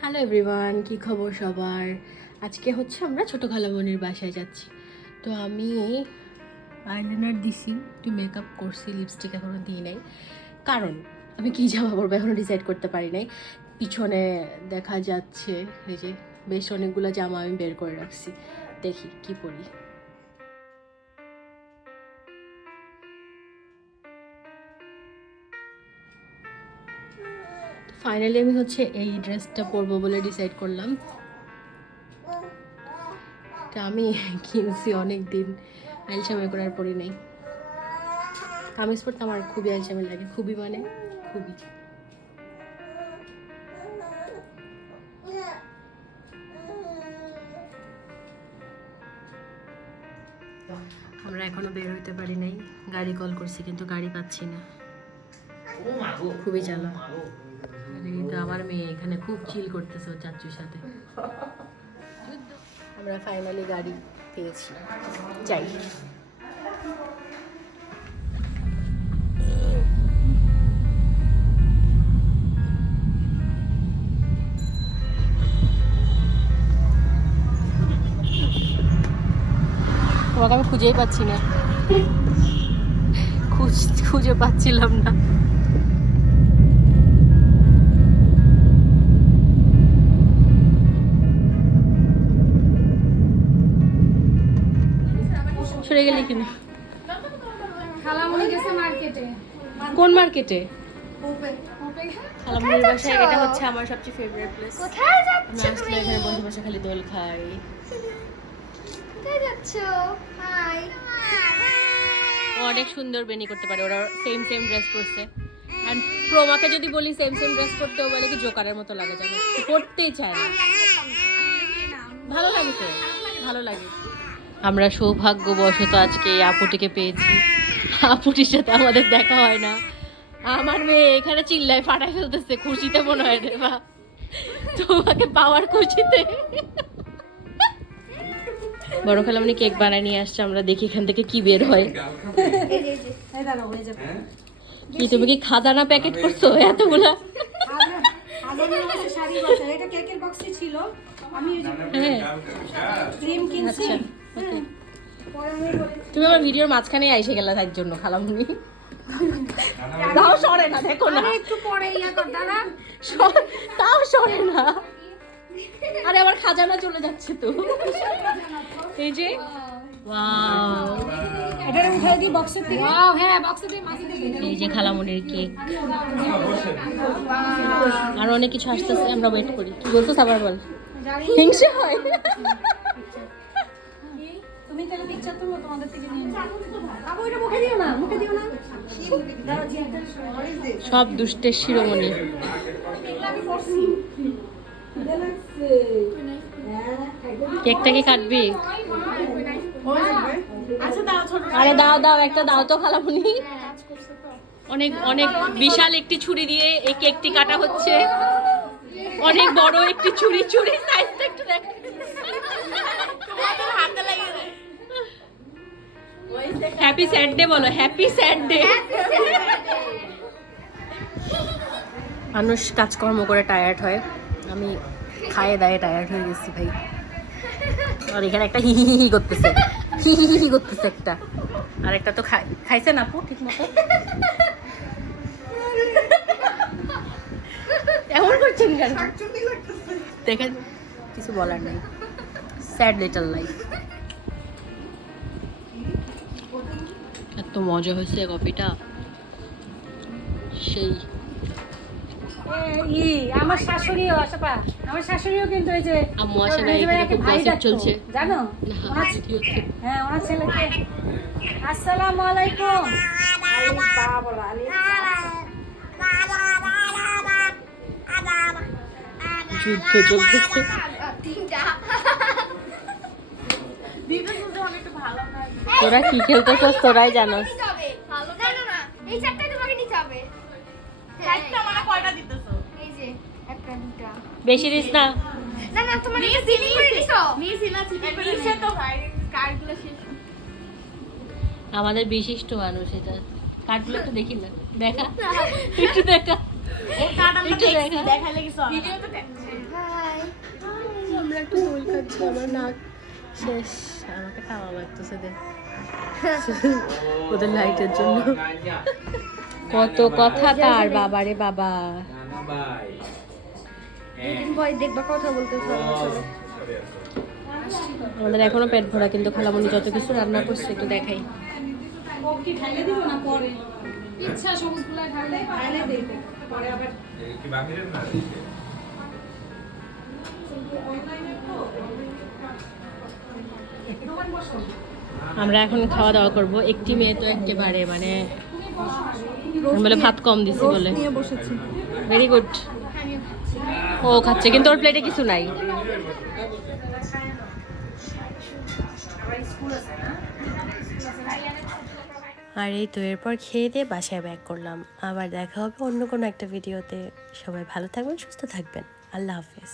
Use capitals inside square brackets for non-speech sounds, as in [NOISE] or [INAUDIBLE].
Hello everyone কি খবর সবার? আজকে হচ্ছে আমরা ছোটো খালামণির বাসায় যাচ্ছি। তো আমি আইলাইনার দিছি, একটু মেকআপ করছি লিপস্টিক এখনও দিই নাই। কারণ, আমি কী জামা পরবো এখনও ডিসাইড করতে পারি নাই। পিছনে দেখা যাচ্ছে, এই যে বেশ অনেকগুলো জামা আমি বের করে রাখছি। দেখি কি পরি। ফাইনালি আমি হচ্ছে এই ড্রেসটা পরবো বলে ডিসাইড করলাম। আমি [LAUGHS] কিনছি অনেক দিন আইলসামে করার পরে নেই। কামিজ পরতে আমার খুবই আইলসামে লাগে খুবই মানে খুবই। আমরা এখনও বের হইতে পারি নাই। গাড়ি কল করছি কিন্তু গাড়ি পাচ্ছি না। খুবই জ্বালা। আর আমার মেয়ে এখানে খুব চিল করতেছে ওর চাচুর সাথে। আমরা ফাইনালি গাড়ি পেয়েছি যাই। আমি খুঁজেই পাচ্ছি না। খুঁজে পাচ্ছিলাম না। সরে গেলে কিনা? খালামুনি গেছে মার্কেটে কোন মার্কেটে? খালামুনির বাসায় এটা হচ্ছে আমার সবচেয়ে ফেভারিট প্লেস কোথায় আমি যাচ্ছ তুমি? এখানে বসে বসে খালি দোল খাই। কোথায় যাচ্ছ? হাই। অনেক সুন্দর বেনি করতে পারে ওরা সেম সেম ড্রেস পরছে। অ্যান্ড প্রোমাকে যদি বলি সেম সেম ড্রেস পরতে ও বলে কি জোকারের মতো লাগে জানো? পরতেই চায় না। ভালো লাগে তো ভালো লাগে। আমরা সৌভাগ্যবশত আজকে এই আপুটিকে পেয়েছি। আপুটির সাথে আমাদের দেখা হয় না। আমার মেয়ে এখানে চিল্লায় ফাটাই ফেলতেছে খুশিতে মনে হয় রে বা তোমাকে পাওয়ার খুশিতে। বড় খালামনি কেক বানায় নিয়ে আসছে আমরা দেখি এখান থেকে কি বের হয়। কি তুমি কি খাজানা প্যাকেট করছ এতগুলা? এটা কেকের বক্সে ছিল। আমি হ্যাঁ। ক্রিম কিনছি। আচ্ছা. তুমি আমার ভিডিওর মাঝখানে এসে গেলা তার জন্য খালামুনি। তাও সরে না দেখো না। একটু পরে ইয়া কর তাও সরে না। আরে আমার খাজানা চলে যাচ্ছে তো। এই যে Wow! এটা উঠাই দিই বক্সের থেকে। ওয়াও হ্যাঁ এই যে খালামুনির কেক আর অনেক কিছু আসতেছে আমরা ওয়েট করি। কি বলতো আবার বল? হিংসে হয়। তুমি তাহলে পিকচার তুলবো তোমাদের থেকে নিয়ে আবু এটা মুখে দিও না মুখে দিও না। সব দুষ্টের শিরোমণি। কেকটা কি কাটবি? আরে দাও দাও একটা দাও তো খালামুনি। অনেক অনেক বিশাল একটি ছুরি দিয়ে এই কেকটি কাটা হচ্ছে। অনেক বড় একটি ছুরি ছুরি সাইজটা একটু দেখ। হ্যাপি স্যাড ডে বলো হ্যাপি স্যাড ডে মানুষ কাজকর্ম করে টায়ার্ড হয়। আমি খায়ে দায়ে টায়ার্ড হয়ে গেছি ভাই। আর এখানে একটা হি হি করতেছে। হি হি করতেছে একটা। আর একটা তো খাই খাইছে না আপু ঠিক মতো এমন করছেন কেন? দেখেন কিছু বলার নেই। স্যাড লিটল লাইফ এত মজা হয়েছে কফিটা। সেই। ই আমার শাশুড়িও আশাপা আমার শাশুড়িও কিন্তু এই যে আম্মু আসে না, এখানে খুব ভাই চলছে। জানো? হ্যাঁ ওনার ছেলেকে। আসসালামু আলাইকুম। যুদ্ধ চলতেছে। তোরা কি খেলতেছস? তোরাই জানোস। ভালো না না না এই চারটাই তোমাকে নিতে হবে। চারটা মানে কয়টা দিতেছো? এই যে একটা দুটা। বেশি দিস না। না না তোমার এটা সিলিং করে দিছো মিস ইলা সিলিং করে নিছে তো কার্ডগুলো শেষ আমাদের বিশিষ্ট মানুষ এটা। কার্ডগুলো একটু দেখি না। দেখা। একটু দেখা। একটু দেখা। দেখালে কিছু ভিডিও তো হাই। আমরা একটু দোল খাচ্ছি আমার নাক শেষ। আমাকে খাওয়া লাগতেছে দে [LAUGHS] ওদের লাইটের জন্য। কত কথা তার বাবারে বাবা। ভয় দেখবা কথা বলতে আমাদের এখনও পেট ভরা কিন্তু খালামণি যত কিছু রান্না করছে একটু দেখাই। ইচ্ছা সবুজগুলা খাইলে খাইলে দেব পরে আবার কি বাহিরের না? আমরা এখন খাওয়া দাওয়া করব। একটি মেয়ে তো একেবারে মানে বলে ভাত কম দিছি বলে। ভেরি গুড ও খাচ্ছে কিন্তু ওর প্লেটে কিছু নাই। আর এই তো এরপর খেয়ে দিয়ে বাসায় ব্যাক করলাম। আবার দেখা হবে অন্য কোনো একটা ভিডিওতে সবাই ভালো থাকবেন সুস্থ থাকবেন। আল্লাহ হাফেজ।